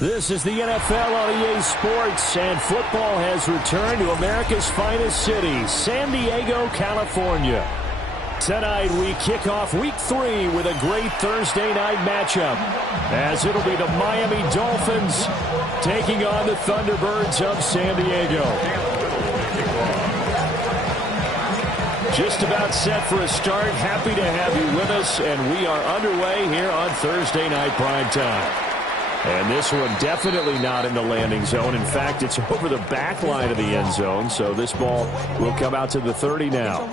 This is the NFL on EA Sports, and football has returned to America's finest city, San Diego, California. Tonight we kick off Week 3 with a great Thursday night matchup, as it'll be the Miami Dolphins taking on the Thunderbirds of San Diego. Just about set for a start. Happy to have you with us, and we are underway here on Thursday Night Primetime. And this one definitely not in the landing zone. In fact, it's over the back line of the end zone, so this ball will come out to the 30 now.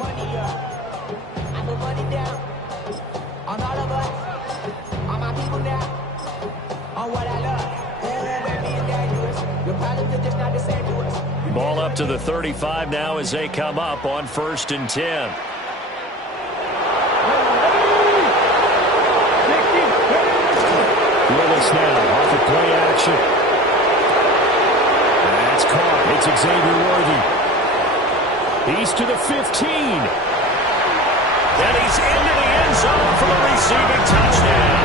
Ball up to the 35 now as they come up on 1st and 10. Willis now off of play action. That's caught. It's Xavier Worthy. He's to the 15. And he's into the end zone for the receiving touchdown.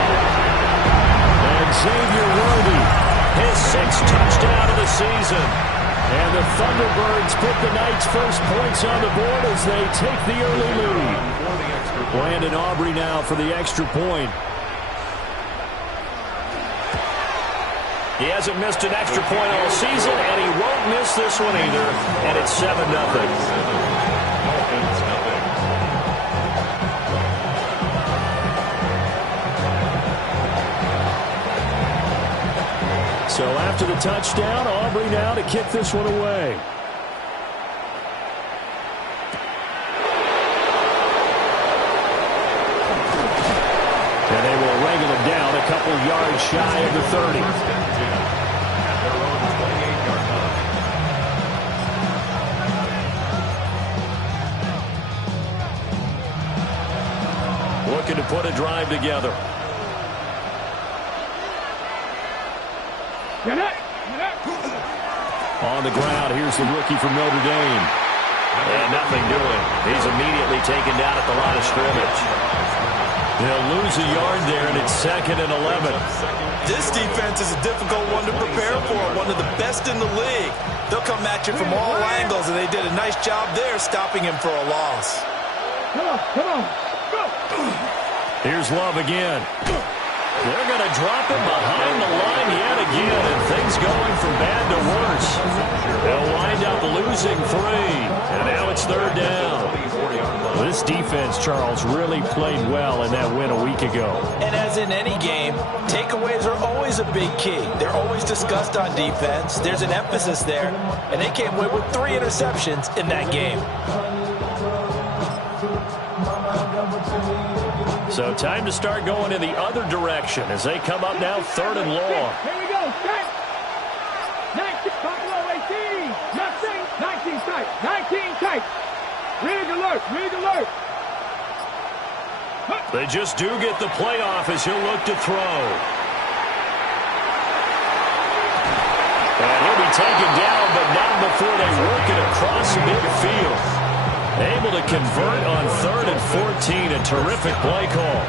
And Xavier Worthy, his 6th touchdown of the season. And the Thunderbirds put the night's first points on the board as they take the early lead. Landon Aubrey now for the extra point. He hasn't missed an extra point all season, and he won't miss this one either. And it's 7-0. So after the touchdown, Aubrey now to kick this one away. And they will wrangle him down a couple yards shy of the 30. Looking to put a drive together. On the ground, here's the rookie from Notre Dame. And nothing doing. He's immediately taken down at the line of scrimmage. They'll lose a yard there, and it's 2nd and 11. This defense is a difficult one to prepare for, one of the best in the league. They'll come at you from all angles, and they did a nice job there stopping him for a loss. Come on, go! Here's Love again. They're going to drop him behind the line yet again, and things going from bad to worse. They'll wind up losing 3, and now it's 3rd down. This defense, Charles, really played well in that win a week ago. And as in any game, takeaways are always a big key. They're always discussed on defense. There's an emphasis there, and they came away with 3 interceptions in that game. So time to start going in the other direction as they come up now 3rd and long. Here we go. 19, Buffalo 18. Nothing. 19 tight. 19 tight. Rig alert. Rig alert. They just do get the play off as he'll look to throw. And he'll be taken down, but not before they work it across midfield. Able to convert on 3rd and 14. A terrific play call.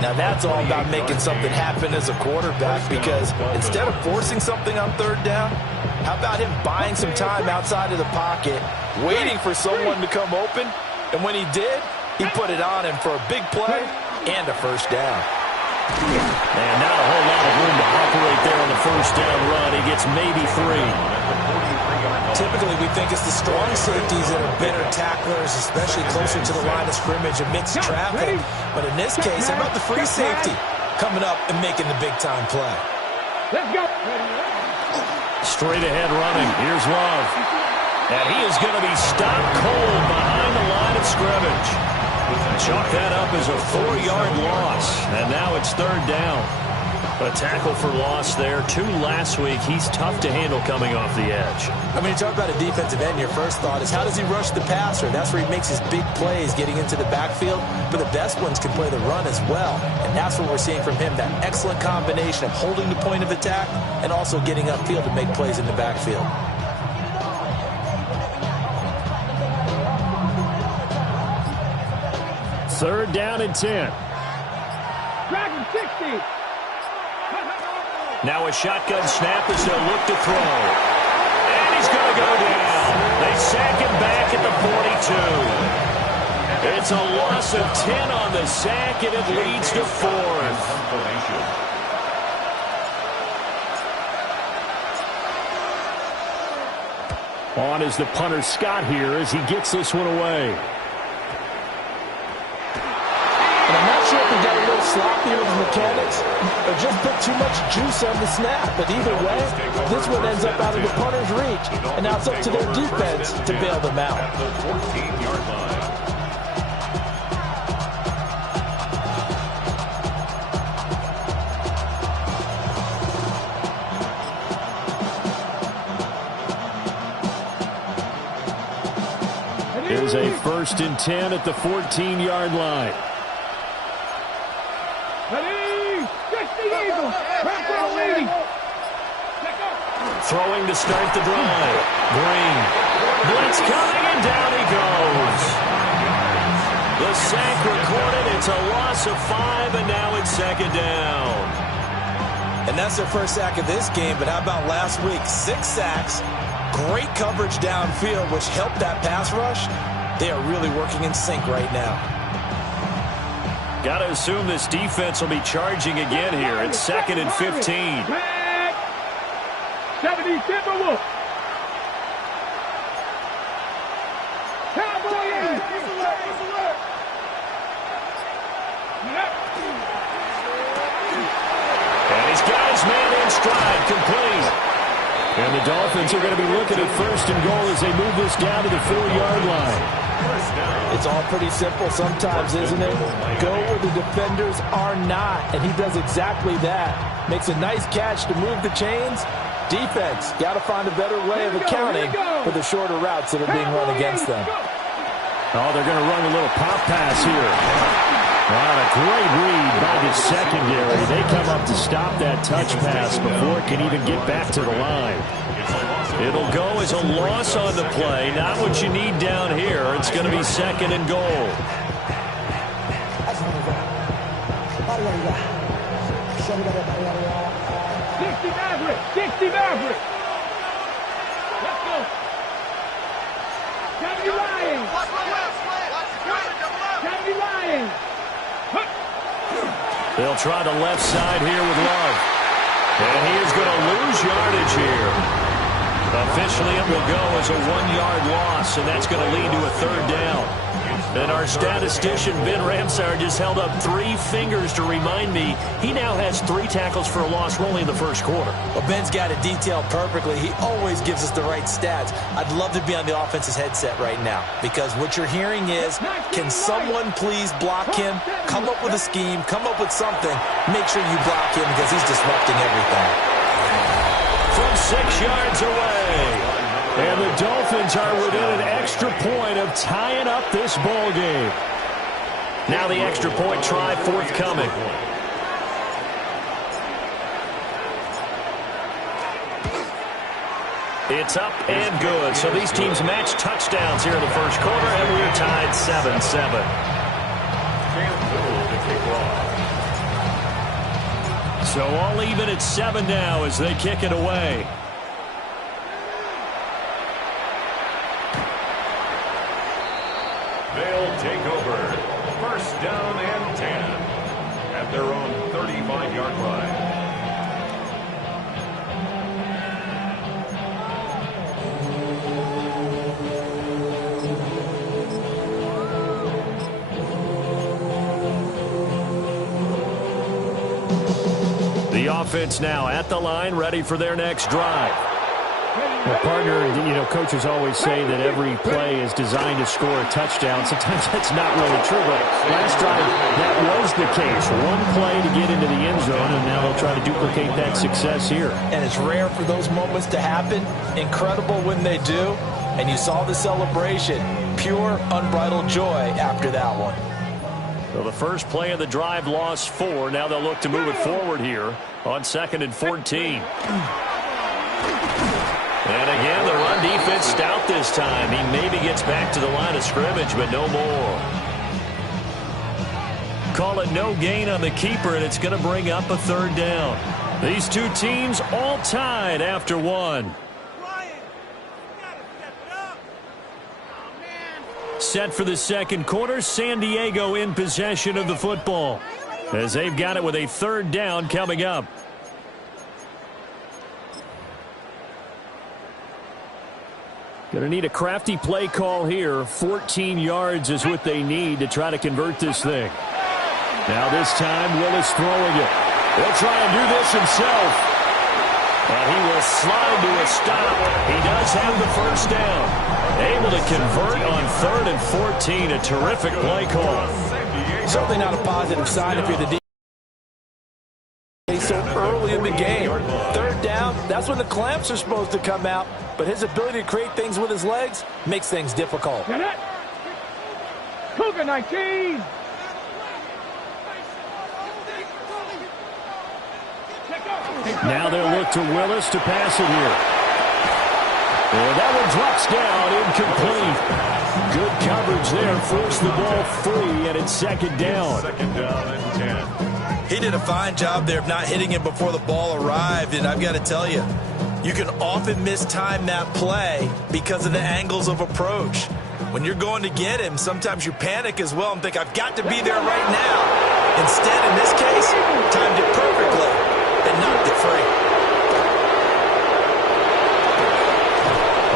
Now that's all about making something happen as a quarterback, because instead of forcing something on 3rd down, how about him buying some time outside of the pocket, waiting for someone to come open, and when he did, he put it on him for a big play and a 1st down. And not a whole lot of room to operate there on the 1st down run. He gets maybe 3. Typically, we think it's the strong safeties that are better tacklers, especially closer to the line of scrimmage amidst traffic. But in this case, how about the free safety coming up and making the big-time play? Let's go. Straight ahead running. Here's Love. And he is going to be stopped cold behind the line of scrimmage. Chalk that up as a 4-yard loss. And now it's 3rd down. A tackle for loss there. 2 last week. He's tough to handle coming off the edge. I mean, you talk about a defensive end, your first thought is, how does he rush the passer? That's where he makes his big plays, getting into the backfield. But the best ones can play the run as well. And that's what we're seeing from him, that excellent combination of holding the point of attack and also getting upfield to make plays in the backfield. Third down and 10. Dragon 60. Now a shotgun snap as they'll look to throw. And he's going to go down. They sack him back at the 42. It's a loss of 10 on the sack, and it leads to 4th. On is the punter Scott here as he gets this one away. And I'm not sure if he got a little sloppy with his mechanics or just put too much juice on the snap. But either way, this one ends up out of the punter's reach. And now it's up to their defense to bail them out. At the 14-yard line. Here's a 1st and 10 at the 14-yard line. Throwing to start the drive. Green. Blitz coming, and down he goes. The sack recorded. It's a loss of 5, and now it's 2nd down. And that's their first sack of this game, but how about last week? 6 sacks, great coverage downfield, which helped that pass rush. They are really working in sync right now. Got to assume this defense will be charging again here. It's 2nd and 15. 70 Timberwolves. Cowboy 80. And he's got his man in stride, complete. And the Dolphins are going to be looking at 1st and goal as they move this down to the 4-yard line. It's all pretty simple sometimes, isn't it? Go where the defenders are not, and he does exactly that. Makes a nice catch to move the chains. Defense, got to find a better way of accounting for the shorter routes that are being run against them. Oh, they're going to run a little pop pass here. What a great read by the secondary. They come up to stop that touch pass before it can even get back to the line. It'll go as a loss on the play. Not what you need down here. It's going to be 2nd and goal. 60 Maverick. 60 Maverick. Let's go. 70 Lions. 70 Lions. They'll try the left side here with Love. And he is going to lose yardage here. Officially, it will go as a 1-yard loss, and that's going to lead to a 3rd down. And our statistician, Ben Ramsar, just held up 3 fingers to remind me he now has 3 tackles for a loss only in the 1st quarter. Well, Ben's got it detailed perfectly. He always gives us the right stats. I'd love to be on the offense's headset right now because what you're hearing is, can someone please block him? Come up with a scheme. Come up with something. Make sure you block him because he's disrupting everything. From 6 yards away. And the Dolphins are within an extra point of tying up this ball game. Now the extra point try forthcoming. It's up and good. So these teams match touchdowns here in the 1st quarter, and we're tied 7-7. So all even at 7 now as they kick it away. They'll take over. 1st down and 10 at their own 35-yard line. The offense now at the line, ready for their next drive. Well, partner, coaches always say that every play is designed to score a touchdown. Sometimes that's not really true, but last drive, that was the case. 1 play to get into the end zone, and now they'll try to duplicate that success here. And it's rare for those moments to happen. Incredible when they do. And you saw the celebration. Pure, unbridled joy after that one. So the first play of the drive lost 4. Now they'll look to move it forward here on 2nd and 14. And again, the run defense stout this time. He maybe gets back to the line of scrimmage, but no more. Call it no gain on the keeper, and it's going to bring up a 3rd down. These two teams all tied after one. Set for the second quarter, San Diego in possession of the football as they've got it with a third down coming up. Going to need a crafty play call here. 14 yards is what they need to try to convert this thing. Now this time, Willis throwing it. He'll try and do this himself. And he will slide to a stop. He does have the first down. Able to convert on 3rd and 14. A terrific play call. Certainly not a positive sign if you're the so early in the game. Third down, that's when the clamps are supposed to come out. But his ability to create things with his legs makes things difficult. Cougar 19. Now they'll look to Willis to pass it here. And that one drops down, incomplete. Good coverage there, forced the ball free, and it's second down. Second down and 10. He did a fine job there of not hitting him before the ball arrived, and I've got to tell you, you can often mistime that play because of the angles of approach. When you're going to get him, sometimes you panic as well and think, I've got to be there right now. Instead, in this case, timed it perfectly and knocked it free.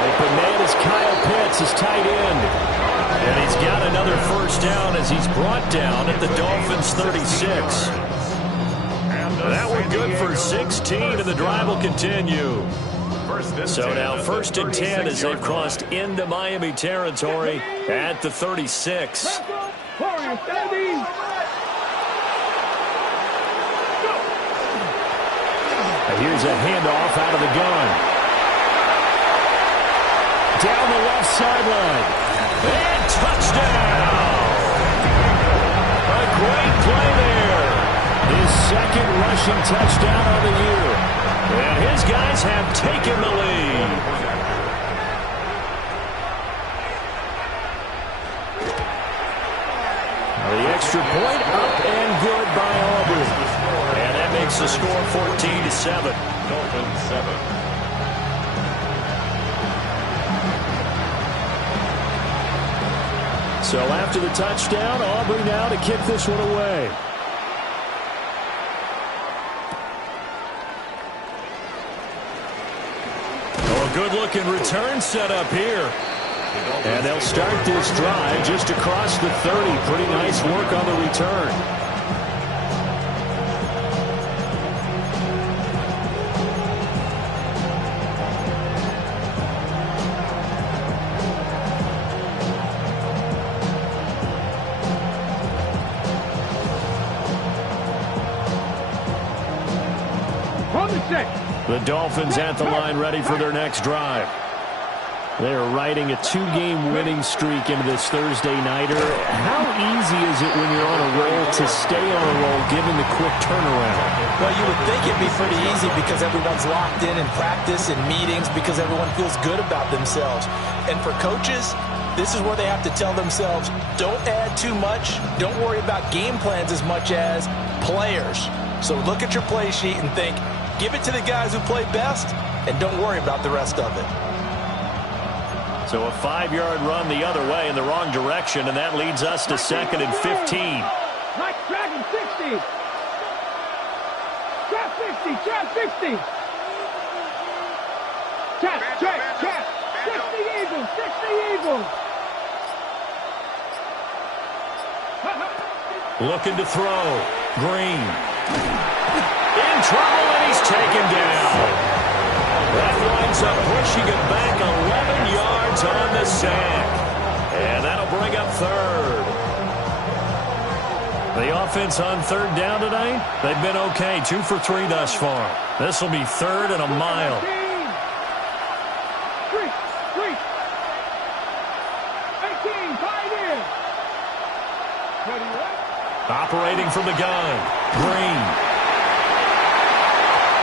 Open man is Kyle Pitts, his tight end. And he's got another first down as he's brought down at the Dolphins' 36. That one good for 16, and the drive will continue. So now 1st and 10 as they've crossed into Miami territory at the 36. Here's a handoff out of the gun. Down the left sideline. And touchdown! A great play there. His second rushing touchdown of the year. And his guys have taken the lead. The extra point up and good by Aubrey. And that makes the score 14-7. Dolphins 7. So after the touchdown, Aubrey now to kick this one away. Oh, a good-looking return set up here. And they'll start this drive just across the 30. Pretty nice work on the return. The Dolphins at the line ready for their next drive. They're riding a 2-game winning streak into this Thursday nighter. How easy is it when you're on a roll to stay on a roll given the quick turnaround? Well, you would think it'd be pretty easy because everyone's locked in practice and meetings because everyone feels good about themselves. And for coaches, this is where they have to tell themselves, don't add too much. Don't worry about game plans as much as players. So look at your play sheet and think, give it to the guys who play best, and don't worry about the rest of it. So a 5-yard run the other way in the wrong direction, and that leads us to 2nd and 15. Mike Dragon 60. Trap 60. Trap 60. Trap. 60 Eagles. 60 Eagles. Looking to throw. Green. In trouble, and he's taken down. That winds up pushing it back 11 yards on the sack. And that'll bring up 3rd. The offense on 3rd down tonight, they've been okay. 2 for 3 thus far. This will be 3rd and a mile. 18, 5 in. Operating from the gun. Green.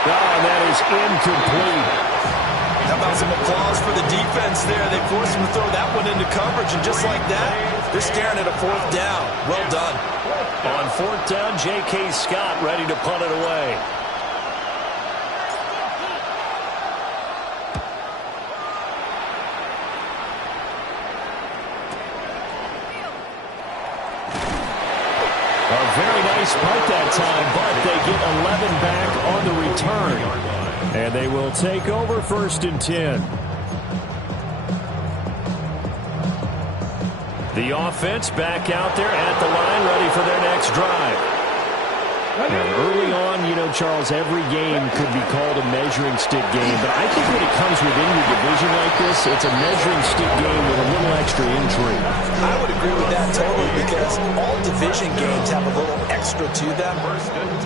Oh, that is incomplete. How about some applause for the defense there? They forced him to throw that one into coverage, and just like that, they're staring at a 4th down. Well done. On 4th down, J.K. Scott ready to punt it away. nice punt that time, but they get 11 back on the return. And they will take over 1st and 10. The offense back out there at the line, ready for their next drive. Now, early on, you know, Charles, every game could be called a measuring stick game, but I think when it comes within your division like this, it's a measuring stick game with a little extra intrigue. I would agree with that totally, because all division games have a little extra to them.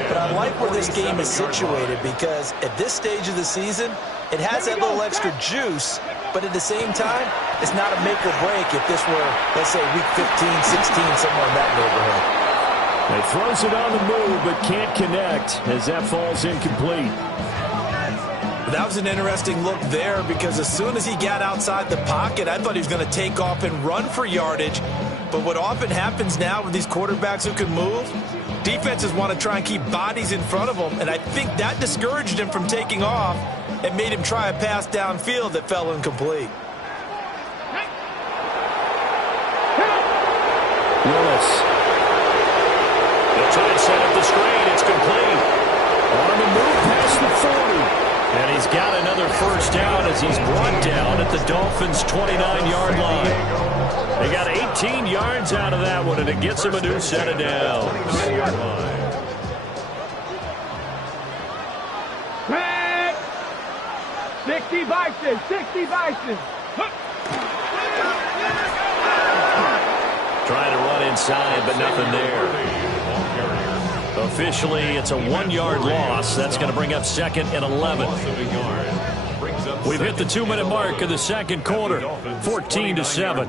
But I like where this game is situated, because at this stage of the season, it has that little extra juice, but at the same time, it's not a make or break if this were, let's say, week 15, 16, somewhere in that neighborhood. He throws it on the move, but can't connect as that falls incomplete. That was an interesting look there, because as soon as he got outside the pocket, I thought he was going to take off and run for yardage. But what often happens now with these quarterbacks who can move, defenses want to try and keep bodies in front of them, and I think that discouraged him from taking off and made him try a pass downfield that fell incomplete. Willis. They'll try and set up the screen. It's complete. On the move past the 40. And he's got another first down as he's brought down at the Dolphins' 29-yard line. They got 18 yards out of that one, and it gets him a new set of downs. 60 Bison, 60 Bison. Trying to run inside, but nothing there. Officially, it's a 1-yard loss. That's going to bring up 2nd and 11. We've hit the 2-minute mark of the second quarter, 14-7.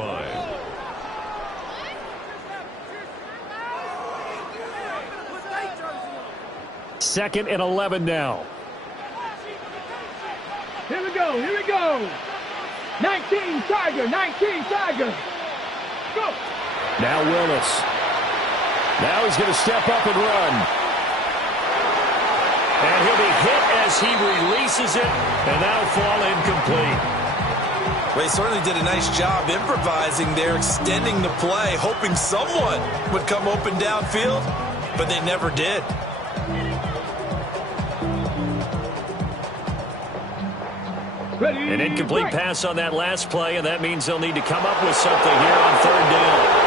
Second and 11 now. Here we go, here we go. 19 Tiger, 19 Tiger. Go. Now Willis. Now he's going to step up and run. And he'll be hit as he releases it, and that'll fall incomplete. Well, he certainly did a nice job improvising there, extending the play, hoping someone would come open downfield, but they never did. An incomplete pass on that last play, and that means they'll need to come up with something here on 3rd down.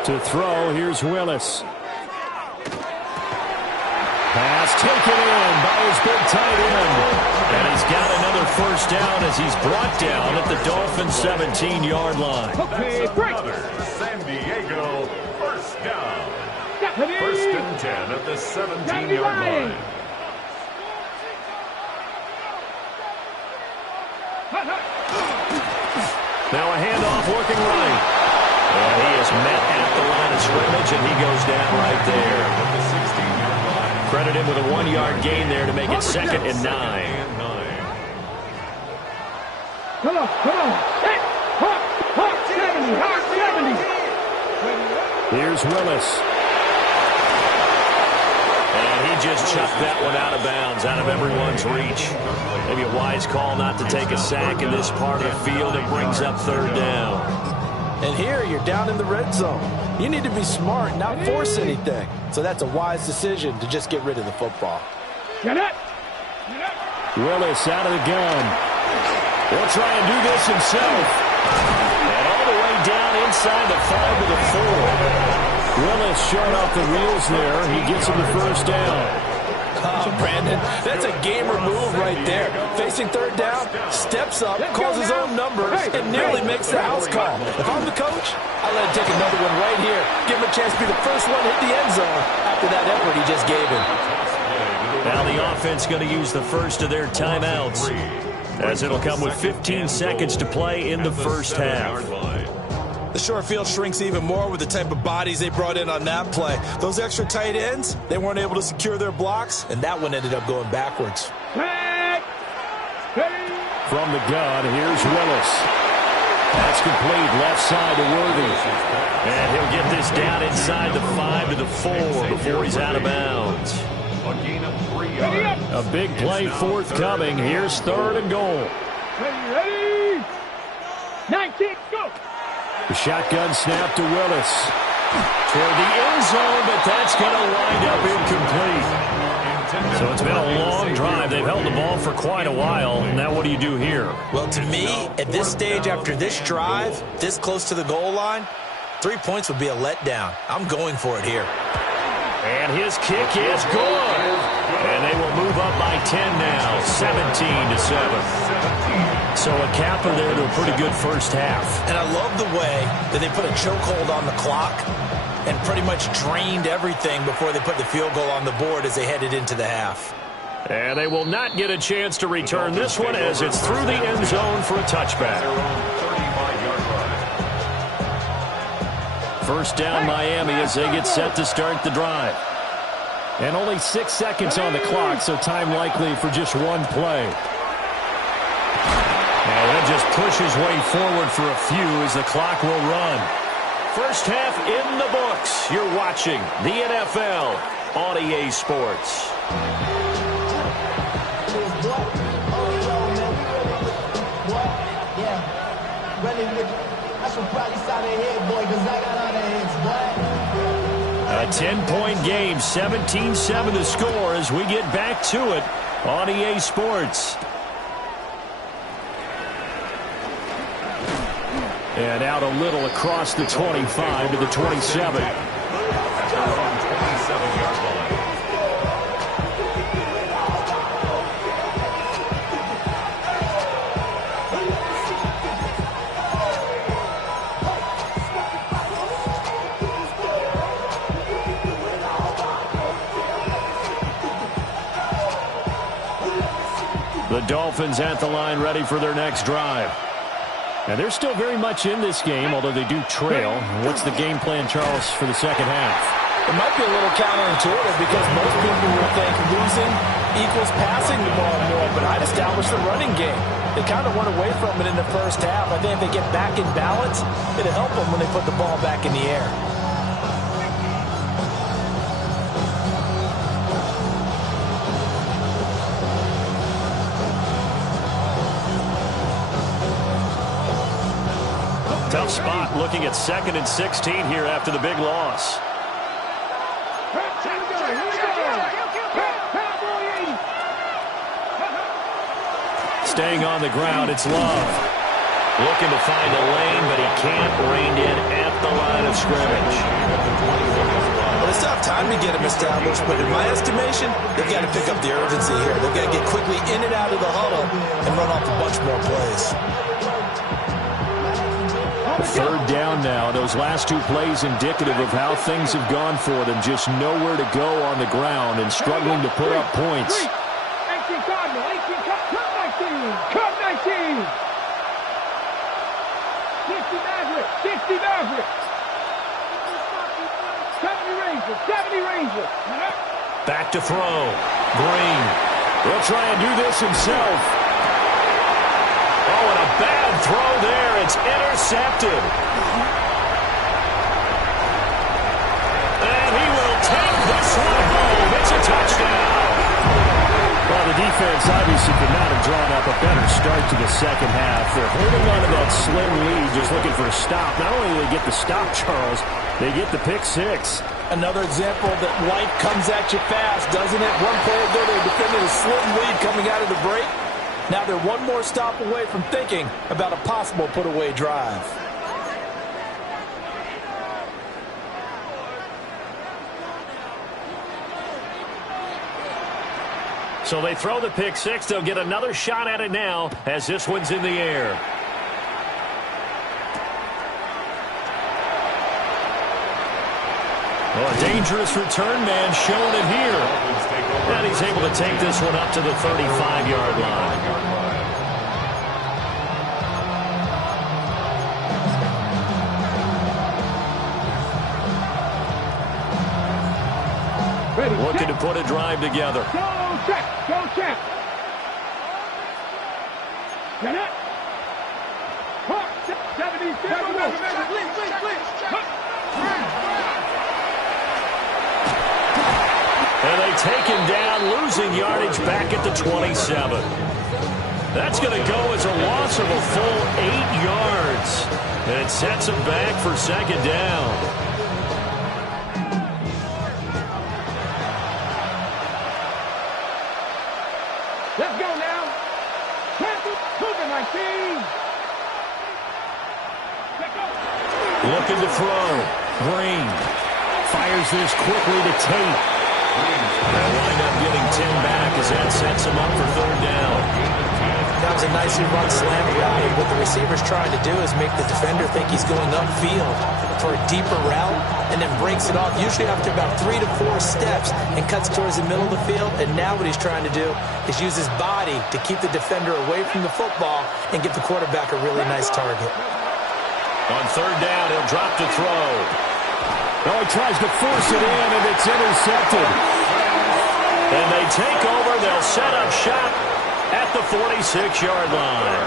To throw, here's Willis. Pass taken in by his big tight end. And he's got another first down as he's brought down at the Dolphins' 17-yard line. Okay, break. San Diego, first down. 1st and 10 at the 17-yard line. Now a handoff working right. And he is met at the line of scrimmage, and he goes down right there. Credit him with a 1-yard gain there to make it 2nd and 9. Come on, come on. Hey, Hawk 70, Hawk 70. Here's Willis. And he just chucked that one out of bounds, out of everyone's reach. Maybe a wise call not to take a sack in this part of the field. It brings up 3rd down. And here, you're down in the red zone. You need to be smart, not force anything. So that's a wise decision to just get rid of the football. Get it. Willis out of the gun. He'll try and do this himself. And all the way down inside the 5 to the 4. Willis showing off the wheels there. He gets him the first down. Oh, Brandon, that's a gamer move right there. Facing 3rd down, steps up, calls his own numbers, and nearly makes the house call. If I'm the coach, I'll let him take another one right here. Give him a chance to be the first one to hit the end zone after that effort he just gave him. Now the offense going to use the first of their timeouts, as it'll come with 15 seconds to play in the first half. The short field shrinks even more with the type of bodies they brought in on that play. Those extra tight ends, they weren't able to secure their blocks, and that one ended up going backwards. From the gun, here's Willis. That's complete, left side to Worthy. And he'll get this down inside the 5 to the 4 before he's out of bounds. A big play forthcoming. Here's 3rd and goal. Ready? 19, go. The shotgun snap to Willis. Toward the end zone, but that's going to wind up incomplete. So it's been a long drive. They've held the ball for quite a while. Now what do you do here? Well, to me, at this stage after this drive, this close to the goal line, 3 points would be a letdown. I'm going for it here. And his kick is good. And they will move up by 10 now, 17-7. So a capper there to a pretty good first half. And I love the way that they put a chokehold on the clock and pretty much drained everything before they put the field goal on the board as they headed into the half. And they will not get a chance to return this one as it's through the end zone for a touchback. First down Miami as they get set to start the drive. And only 6 seconds on the clock, so time likely for just one play. And that just pushes way forward for a few as the clock will run. First half in the books. You're watching the NFL on EA Sports. A 10-point game, 17-7 the score as we get back to it on EA Sports. And out a little across the 25 to the 27. The Dolphins at the line ready for their next drive. And they're still very much in this game, although they do trail. What's the game plan, Charles, for the second half? It might be a little counterintuitive because most people would think losing equals passing the ball more, but I'd establish the running game. They kind of went away from it in the first half. I think if they get back in balance, it'll help them when they put the ball back in the air. Tough spot looking at 2nd and 16 here after the big loss. Staying on the ground, it's Love. Looking to find a lane, but he can't rein in at the line of scrimmage. Well, they still have time to get him established, but in my estimation, they've got to pick up the urgency here. They've got to get quickly in and out of the huddle and run off a bunch more plays. Third down now. Those last two plays indicative of how things have gone for them. Just nowhere to go on the ground and struggling to put up points. 18 Cardinal, 18 cut 19. 60 Maverick, 60 Maverick. 70 Ranger. Back to throw. Green. He'll try and do this himself. Oh, and a bad throw there. It's intercepted. And he will take this one home. It's a touchdown. Well, the defense obviously could not have drawn up a better start to the second half. They're holding on to that slim lead, just looking for a stop. Not only do they get the stop, Charles, they get the pick six. Another example that life comes at you fast, doesn't it? One play ago, they defended a slim lead coming out of the break. Now they're one more stop away from thinking about a possible put-away drive. So they throw the pick six. They'll get another shot at it now as this one's in the air. Well, a dangerous return man showing it here. And he's able to take this one up to the 35-yard line. Ready, Looking to put a drive together. Go check. Get it. 70, And they take him down, losing yardage back at the 27. That's going to go as a loss of a full 8 yards. And it sets him back for second down. Looking to throw. Green fires this quickly to Tate. They'll wind up getting 10 back as that sets him up for third down. That was a nicely run slant route. And what the receiver's trying to do is make the defender think he's going upfield for a deeper route and then breaks it off, usually after about 3 to 4 steps, and cuts towards the middle of the field. And now what he's trying to do is use his body to keep the defender away from the football and give the quarterback a really nice target. On third down, he'll drop to throw. Oh, he tries to force it in, and it's intercepted. And they take over. They'll set up shop at the 46-yard line.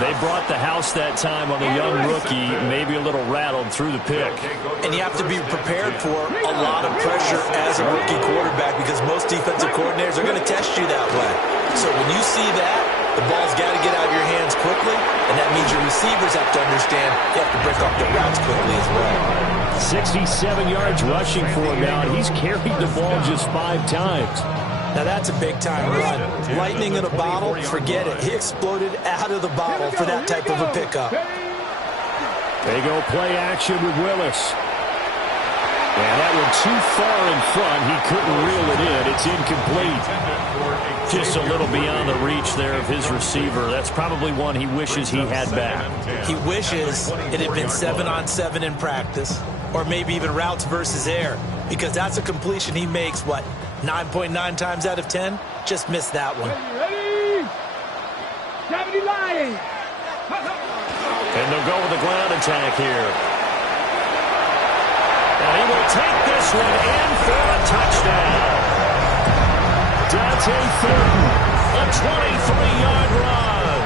They brought the house that time on the young rookie, maybe a little rattled through the pick. And you have to be prepared for a lot of pressure as a rookie quarterback because most defensive coordinators are going to test you that way. So when you see that, the ball's got to get out of your hands quickly, and that means your receivers have to understand you have to break off the routes quickly as well. 67 yards rushing for him now, and he's carried the ball just 5 times. Now that's a big-time run. Lightning in a bottle, forget it. He exploded out of the bottle for that type of a pickup. They go play action with Willis. And that one too far in front. He couldn't reel it in. It's incomplete. Just a little beyond the reach there of his receiver. That's probably one he wishes he had back. He wishes it had been 7-on-7 in practice, or maybe even routes versus air, because that's a completion he makes, 9.9 times out of 10? Just missed that one. Ready? 70 line. And they'll go with the ground attack here. And he will take this one in for a touchdown. Dante Thornton, a 23-yard run.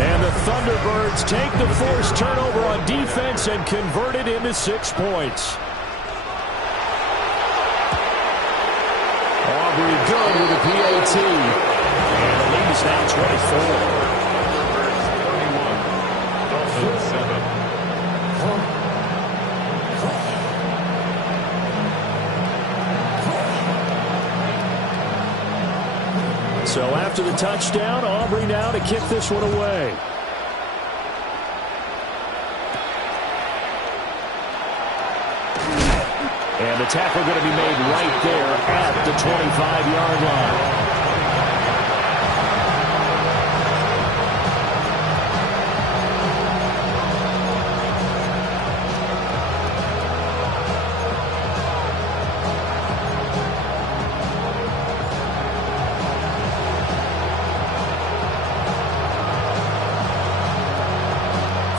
And the Thunderbirds take the forced turnover on defense and convert it into 6 points. Aubrey good with a PAT. And the lead is now 24. So after the touchdown, Aubrey now to kick this one away. And the tackle going to be made right there at the 25-yard line.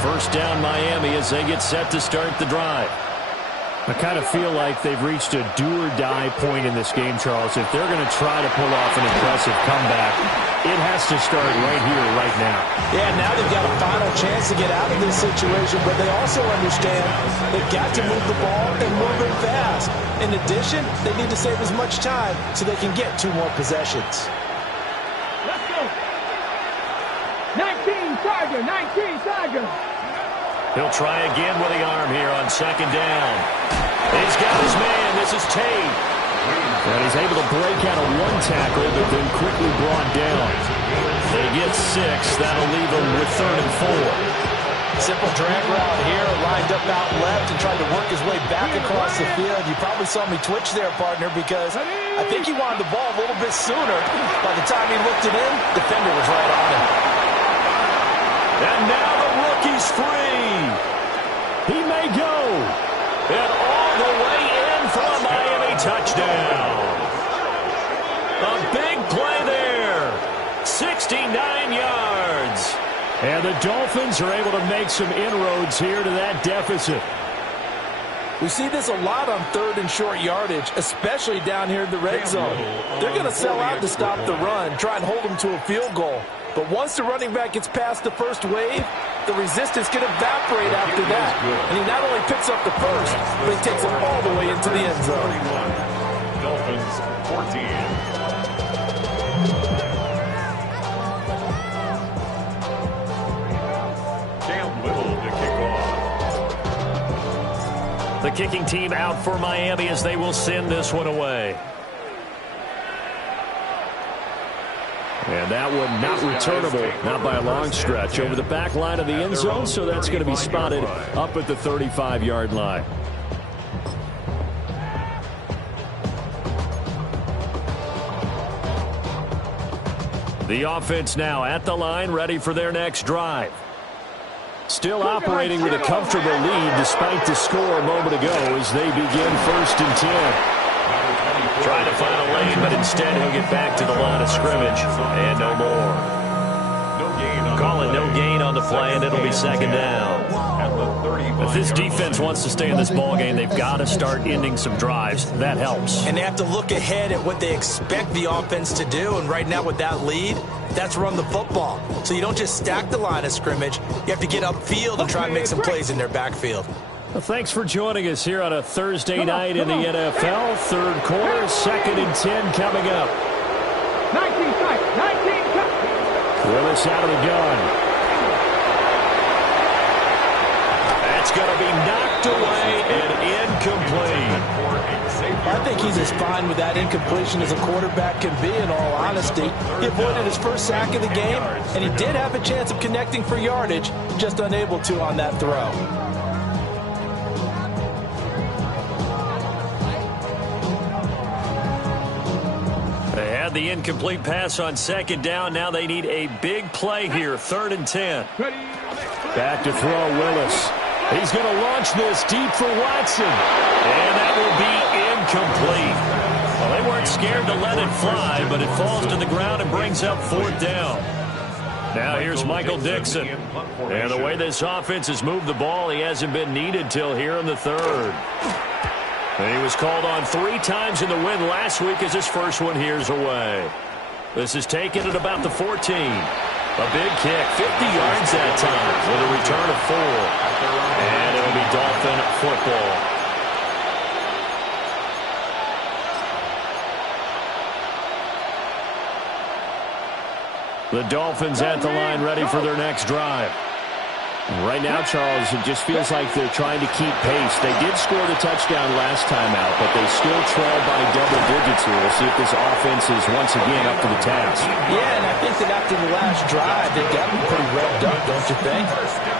First down Miami as they get set to start the drive. I kind of feel like they've reached a do-or-die point in this game, Charles. If they're going to try to pull off an impressive comeback, it has to start right here, right now. Yeah, now they've got a final chance to get out of this situation, but they also understand they've got to move the ball and move it fast. In addition, they need to save as much time so they can get 2 more possessions. Let's go. 19 Tiger, 19 Tiger. He'll try again with the arm here on second down. He's got his man. This is Tate. And he's able to break out of 1 tackle, but then quickly brought down. They get 6. That'll leave them with 3rd and 4. Simple drag route here, lined up out left and tried to work his way back across the field. You probably saw me twitch there, partner, because I think he wanted the ball a little bit sooner. By the time he looked it in, the defender was right on him. And now the rookie's free. He may go. And all the way in for a Miami touchdown. A big play there. 69 yards. And the Dolphins are able to make some inroads here to that deficit. We see this a lot on 3rd and short yardage, especially down here in the red zone. They're going to sell out to stop the run, try and hold them to a field goal. But once the running back gets past the first wave, the resistance can evaporate after that. And he not only picks up the first, but he takes it all the way into the end zone. Dolphins 14. Cam Little to kick off. The kicking team out for Miami as they will send this one away. And that one not returnable, not by a long stretch, over the back line of the end zone, so that's going to be spotted up at the 35-yard line. The offense now at the line, ready for their next drive. Still operating with a comfortable lead despite the score a moment ago as they begin 1st and 10. Trying to find a lane, but instead he'll get back to the line of scrimmage. And no more. Call it no gain on the play, and it'll be 2nd down. If this defense wants to stay in this ballgame, they've got to start ending some drives. That helps. And they have to look ahead at what they expect the offense to do. And right now with that lead, that's run the football. So you don't just stack the line of scrimmage. You have to get upfield and try and make some plays in their backfield. Well, thanks for joining us here on a Thursday night in the NFL. 3rd quarter, 2nd and 10 coming up. 19 tight, 19 tight. Willis out of the gun. That's going to be knocked away and incomplete. I think he's as fine with that incompletion as a quarterback can be, in all honesty. He avoided his first sack of the game, and he did have a chance of connecting for yardage, just unable to on that throw. The incomplete pass on 2nd down. Now they need a big play here. 3rd and 10. Back to throw Willis. He's going to launch this deep for Watson. And that will be incomplete. Well, they weren't scared to let it fly, but it falls to the ground and brings up 4th down. Now here's Michael Dixon. And the way this offense has moved the ball, he hasn't been needed till here in the 3rd. And he was called on 3 times in the win last week as his first one here's away. This is taken at about the 14. A big kick, 50 yards that time with a return of 4. And it'll be Dolphin football. The Dolphins at the line ready for their next drive. Right now, Charles, it just feels like they're trying to keep pace. They did score the touchdown last time out, but they still trail by double digits here. We'll see if this offense is once again up to the task. Yeah, and I think that after the last drive, they got them pretty revved up, don't you think?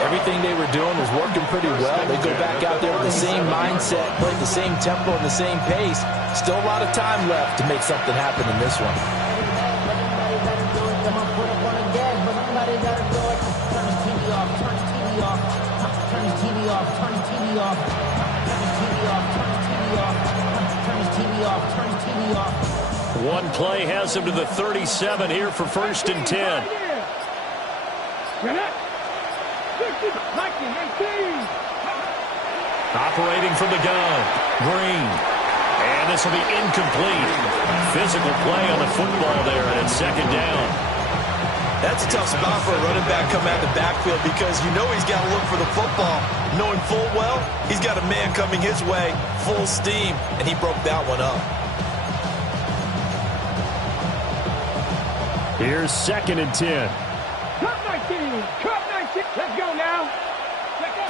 Everything they were doing was working pretty well. They go back out there with the same mindset, play the same tempo and the same pace. Still a lot of time left to make something happen in this one. One play has him to the 37 here for 1st and 10. Operating from the gun, Green. And this will be incomplete. Physical play on the football there, and it's 2nd down. That's a tough spot for a running back coming out of the backfield because you know he's got to look for the football, knowing full well he's got a man coming his way, full steam, and he broke that one up. Here's 2nd and 10. Cut 19, cut 19. Let's go now. Let's go.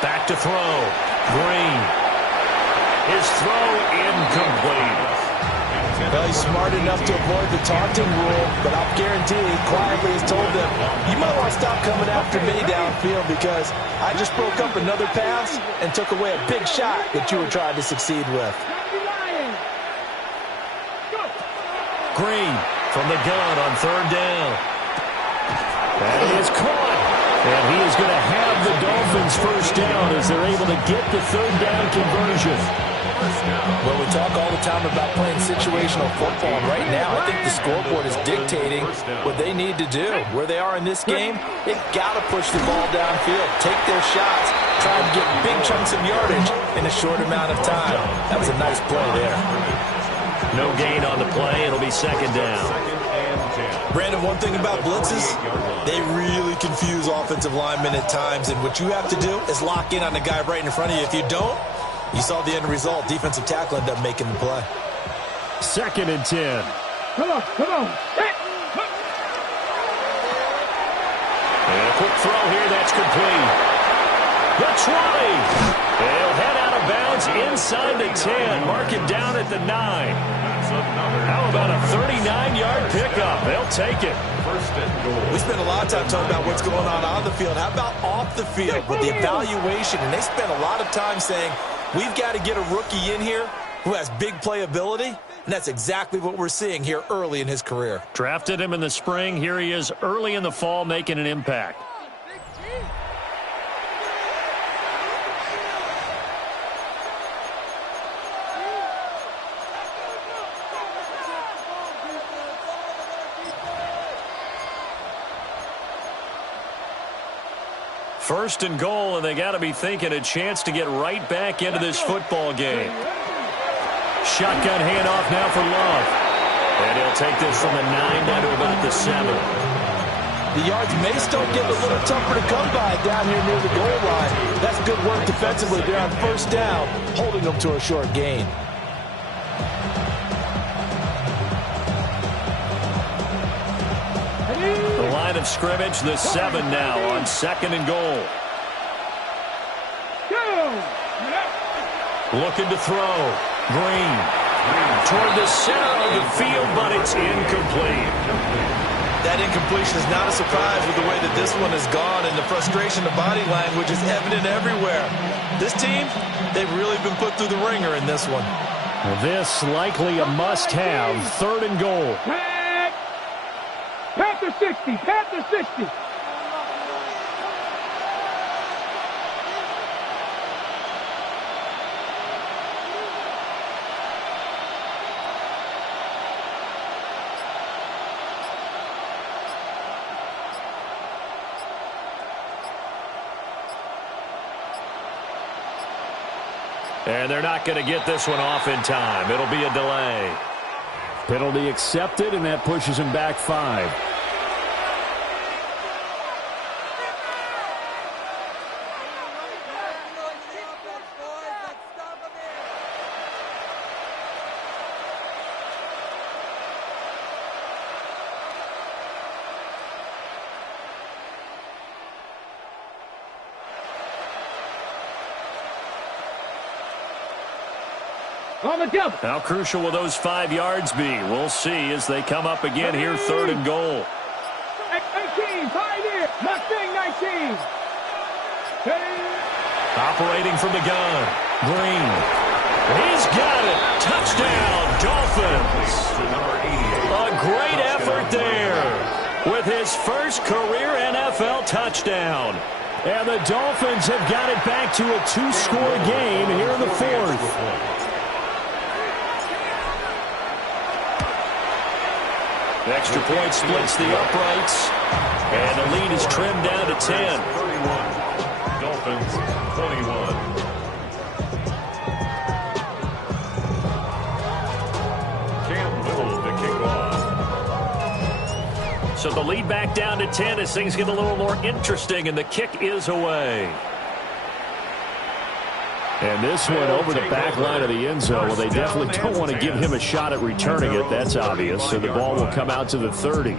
Back to throw, Green. His throw incomplete. Well, he's smart enough to avoid the taunting rule, but I'll guarantee he quietly has told them, you might want to stop coming after me downfield because I just broke up another pass and took away a big shot that you were trying to succeed with. Green from the gun on 3rd down. That is caught. And he is going to have the Dolphins 1st down as they're able to get the 3rd down conversion. Well, we talk all the time about playing situational football. Right now, I think the scoreboard is dictating what they need to do. Where they are in this game, they've got to push the ball downfield, take their shots, try and get big chunks of yardage in a short amount of time. That was a nice play there. No gain on the play. It'll be 2nd down. Brandon, one thing about blitzes, they really confuse offensive linemen at times, and what you have to do is lock in on the guy right in front of you. If you don't, you saw the end result. Defensive tackle ended up making the play. 2nd and 10. Come on, come on. And a quick throw here, that's complete. The 20. They'll head out of bounds It's inside the 10. Mark it down at the 9. How about a 39-yard pickup? They'll take it. First and goal. We spent a lot of time talking about what's going on the field. How about off the field with the evaluation? And they spent a lot of time saying, we've got to get a rookie in here who has big playability. And that's exactly what we're seeing here early in his career. Drafted him in the spring. Here he is early in the fall making an impact. First and goal, and they got to be thinking a chance to get right back into this football game. Shotgun handoff now for Love. And he'll take this from the 9 down to about the 7. The yards may still get a little tougher to come by down here near the goal line. That's good work defensively there on first down, holding them to a short gain. The line of scrimmage, the 7 now on 2nd and goal. Looking to throw. Green. Toward the center of the field, but it's incomplete. That incompletion is not a surprise with the way that this one has gone, and the frustration, the body language is evident everywhere. This team, they've really been put through the ringer in this one. This likely a must-have. 3rd and goal. Panther 60, Panther 60. And they're not going to get this one off in time. It'll be a delay. Penalty accepted, and that pushes him back 5. How crucial will those 5 yards be? We'll see as they come up again here, 3rd and goal. 19, 5 here. Mustang 19. Operating from the gun. Green. He's got it. Touchdown, Dolphins. A great effort there with his first career NFL touchdown. And the Dolphins have got it back to a 2-score game here in the 4th. Extra point splits the uprights, and the lead is trimmed down to 10. 31, Dolphins 21. Cam Little to kick off. So the lead back down to 10 as things get a little more interesting, and the kick is away. And this one over the back line of the end zone. Well, they definitely don't want to give him a shot at returning it. That's obvious. So the ball will come out to the 30.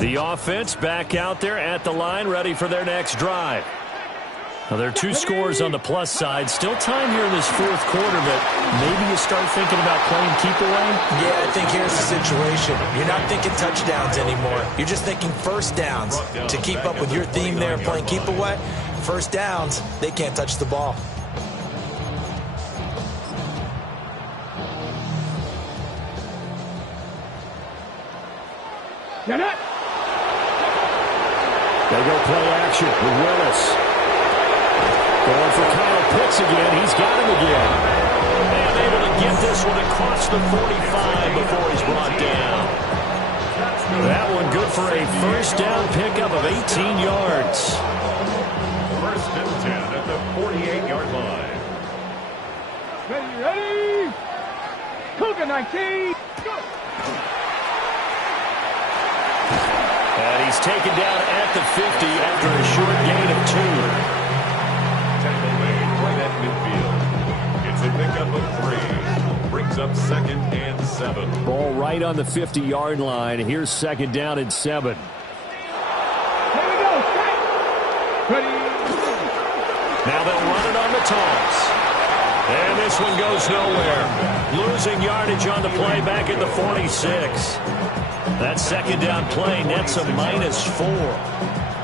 The offense back out there at the line, ready for their next drive. Now, there are 2 scores on the plus side. Still time here in this 4th quarter, but maybe you start thinking about playing keep away? Yeah, I think here's the situation. You're not thinking touchdowns anymore. You're just thinking first downs. To keep up with your theme there, playing keep away, first downs, they can't touch the ball. You're not. They go play action with Willis. Going for Kyle Pitts again. He's got him again. And able to get this one across the 45 before he's brought down. That one good for a first down pickup of 18 yards. First and 10 at the 48-yard line. Ready? Cougar 19. Go. And he's taken down at the 50 after a short gain of 2. Tackle made right at midfield. It's a pickup of 3. Brings up 2nd and 7. Ball right on the 50-yard line. Here's 2nd down and 7. Here we go. Straight. Now they'll run it on the toss. And this one goes nowhere. Losing yardage on the play back at the 46. That second down play nets a -4.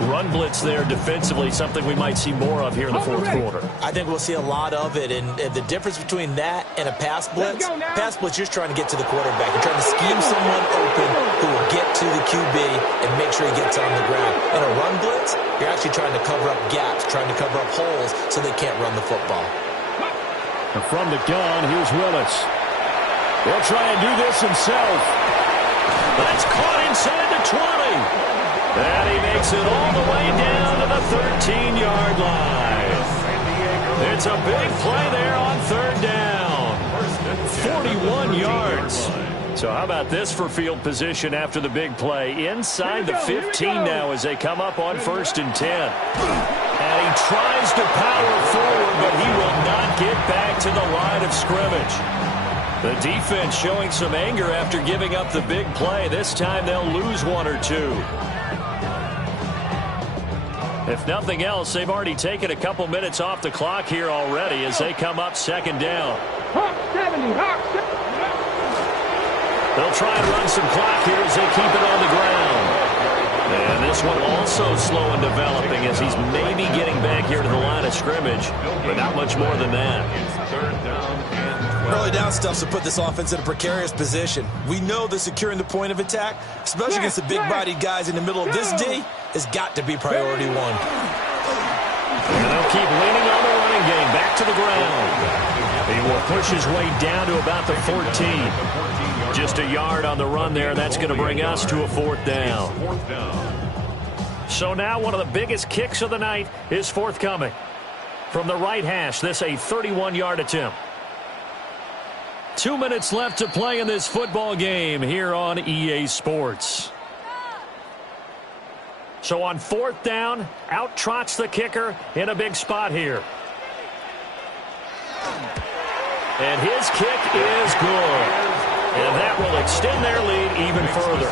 Run blitz there defensively, something we might see more of here in the fourth quarter. I think we'll see a lot of it, and the difference between that and a pass blitz, you're trying to get to the quarterback. You're trying to scheme someone open who will get to the QB and make sure he gets on the ground. In a run blitz, you're actually trying to cover up gaps, trying to cover up holes so they can't run the football. And from the gun, here's Willis. He'll try and do this himself. That's caught inside the 20. And he makes it all the way down to the 13-yard line. It's a big play there on third down. 41 yards. So how about this for field position after the big play? Inside the 15 now as they come up on 1st and 10. And he tries to power forward, but he will not get back to the line of scrimmage. The defense showing some anger after giving up the big play. This time they'll lose one or two. If nothing else, they've already taken a couple minutes off the clock here already as they come up 2nd down. They'll try and run some clock here as they keep it on the ground. And this one also slow in developing as he's maybe getting back here to the line of scrimmage, but not much more than that. Early down stuff to put this offense in a precarious position. We know that securing the point of attack, especially against the big-bodied guys in the middle of this D, has got to be priority one. And they'll keep leaning on the running game. Back to the ground. He will push his way down to about the 14. Just a yard on the run there. That's going to bring us to a 4th down. So now one of the biggest kicks of the night is forthcoming. From the right hash, this a 31-yard attempt. 2 minutes left to play in this football game here on EA Sports. So on 4th down, out trots the kicker in a big spot here. And his kick is good. And that will extend their lead even further.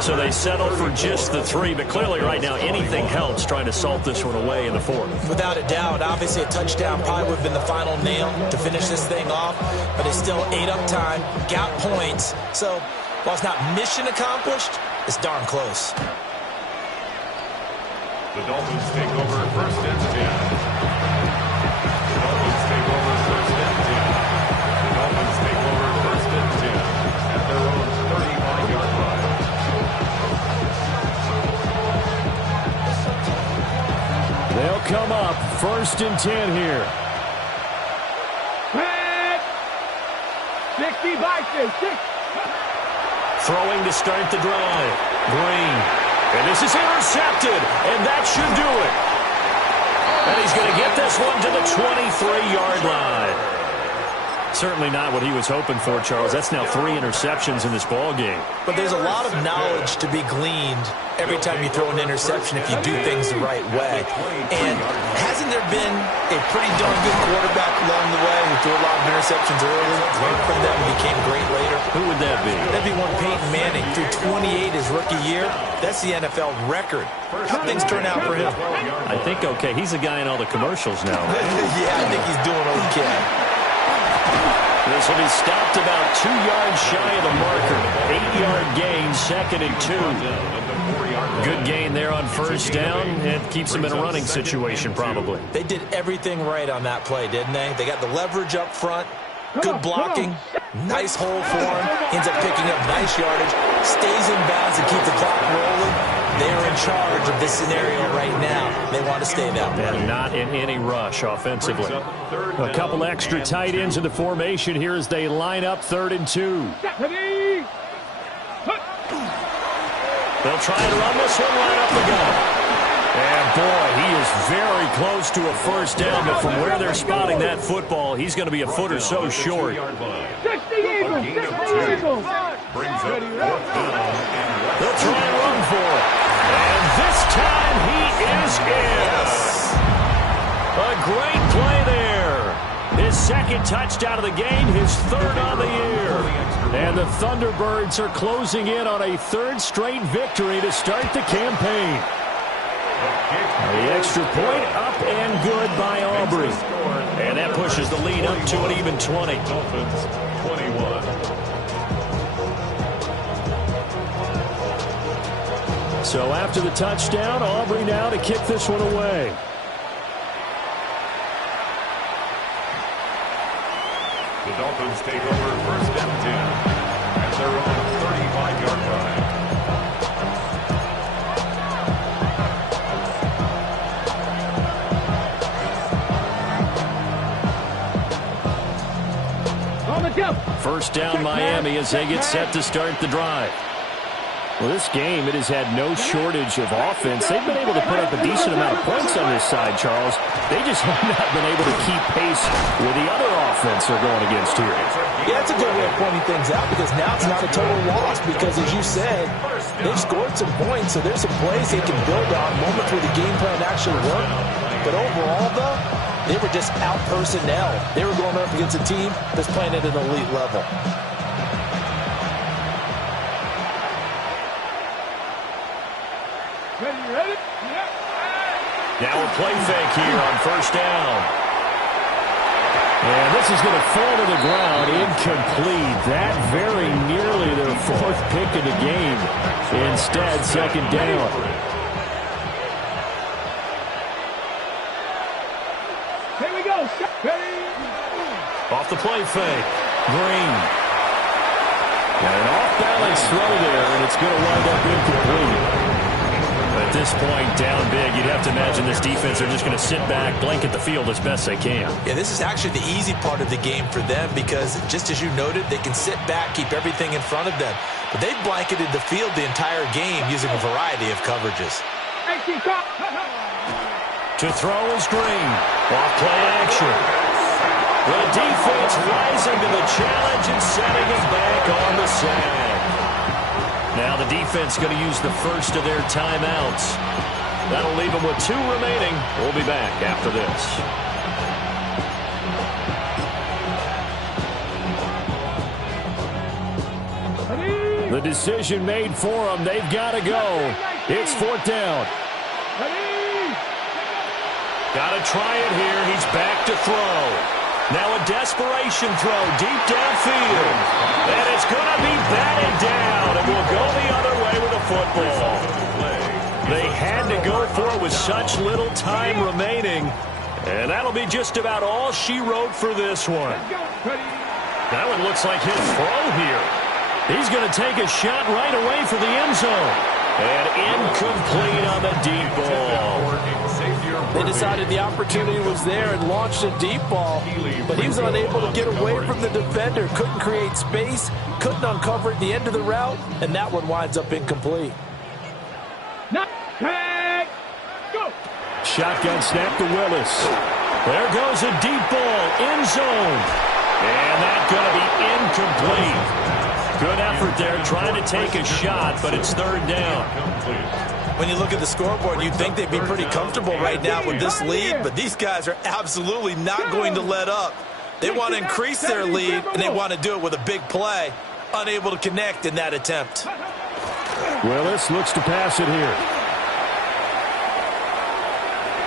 So they settle for just the 3, but clearly right now anything helps trying to salt this one away in the 4th. Without a doubt, obviously a touchdown probably would have been the final nail to finish this thing off, but it's still ate up time, got points. So while it's not mission accomplished, it's darn close. The Dolphins take over 1st and 10. The Dolphins take over 1st and 10. The Dolphins take over 1st and 10 at their own 35-yard line. They'll come up 1st and 10 here. 60-6. Throwing to start the drive. Green. And this is intercepted, and that should do it. And he's going to get this one to the 23-yard line. Certainly not what he was hoping for, Charles. That's now 3 interceptions in this ball game. But there's a lot of knowledge to be gleaned every time you throw an interception if you do things the right way. And hasn't there been a pretty darn good quarterback along the way who threw a lot of interceptions early, learned from them, and became great later? Who would that be? That'd be one Peyton Manning. Threw 28 his rookie year. That's the NFL record. How things turn out for him? I think okay. He's a guy in all the commercials now. Yeah, I think he's doing okay. This will be stopped about 2 yards shy of the marker. 8-yard gain, 2nd and 2. Good gain there on 1st down. It keeps them in a running situation probably. They did everything right on that play, didn't they? They got the leverage up front. Good blocking. Nice hole for him. Ends up picking up nice yardage. Stays in bounds and keep the clock rolling. They're in charge of this scenario right now. They want to stay that way. And not in any rush offensively. A couple extra tight ends in the formation here as they line up 3rd and 2. They'll try and run this one right up the gut. And boy, he is very close to a 1st down, but from where they're spotting that football, he's going to be a foot or so short. 60 Eagles! 60 Eagles! Brings up 4th down. They'll try and run for it. And this time he is in. A great play there. His 2nd touchdown of the game, his 3rd on the year. And the Thunderbirds are closing in on a 3rd straight victory to start the campaign. The extra point up and good by Aubrey. And that pushes the lead up to an even 20. Dolphins 21. So after the touchdown, Aubrey now to kick this one away. The Dolphins take over first and 10 at their own 35-yard line. First down Miami as they get set to start the drive. Well, this game, it has had no shortage of offense. They've been able to put up a decent amount of points on this side, Charles. They just have not been able to keep pace with the other offense they're going against here. Yeah, that's a good way of pointing things out because now it's not a total loss because, as you said, they've scored some points, so there's some plays they can build on, moments where the game plan actually worked. But overall, though, they were just out personnel. They were going up against a team that's playing at an elite level. Now a play fake here on first down. And this is going to fall to the ground incomplete. That very nearly their fourth pick of the game. Instead, second down. Here we go. Off the play fake. Green. And an off-balance throw there, and it's going to wind up incomplete. At this point, down big, you'd have to imagine this defense are just going to sit back, blanket the field as best they can. Yeah, this is actually the easy part of the game for them because, just as you noted, they can sit back, keep everything in front of them. But they've blanketed the field the entire game using a variety of coverages. To throw is Green. Off play action. The defense rising to the challenge and setting it back on the sack. Now the defense going to use the first of their timeouts. That'll leave them with 2 remaining. We'll be back after this. The decision made for them. They've got to go. It's 4th down. Got to try it here. He's back to throw. Now a desperation throw deep downfield. And it's going to be batted down. And we'll go the other way with the football. They had to go for it with such little time remaining. And that'll be just about all she wrote for this one. That one looks like his throw here. He's going to take a shot right away for the end zone. And incomplete on the deep ball. They decided the opportunity was there and launched a deep ball, but he was unable to get away from the defender, couldn't create space, couldn't uncover at the end of the route, and that one winds up incomplete. Shotgun snap to Willis. There goes a deep ball, end zone. And that's going to be incomplete. Good effort there, trying to take a shot, but it's 3rd down. When you look at the scoreboard, you'd think they'd be pretty comfortable right now with this lead, but these guys are absolutely not going to let up. They want to increase their lead, and they want to do it with a big play. Unable to connect in that attempt. Willis looks to pass it here.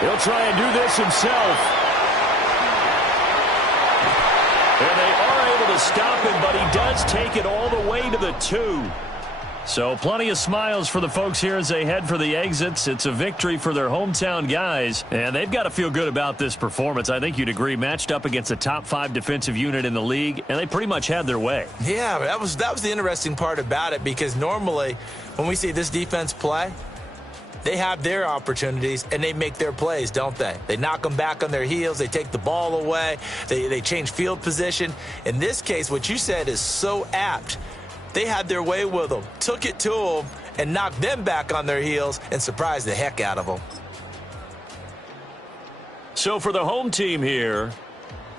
He'll try and do this himself. And they are able to stop him, but he does take it all the way to the 2. So plenty of smiles for the folks here as they head for the exits. It's a victory for their hometown guys, and they've got to feel good about this performance. I think you'd agree, matched up against a top 5 defensive unit in the league, and they pretty much had their way. Yeah, that was the interesting part about it, because normally when we see this defense play, they have their opportunities, and they make their plays, don't they? They knock them back on their heels. They take the ball away. They change field position. In this case, what you said is so apt. They had their way with them, took it to them, and knocked them back on their heels and surprised the heck out of them. So for the home team here,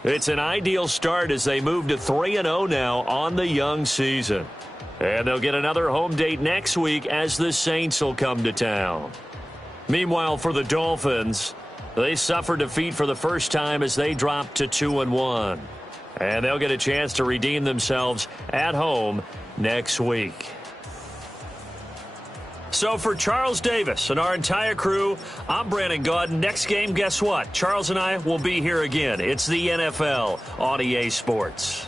it's an ideal start as they move to 3-0 now on the young season. And they'll get another home date next week as the Saints will come to town. Meanwhile, for the Dolphins, they suffered defeat for the first time as they dropped to 2-1. And they'll get a chance to redeem themselves at home next week. So for Charles Davis and our entire crew, I'm Brandon Gaudin. Next game, guess what? Charles and I will be here again. It's the NFL on EA Sports.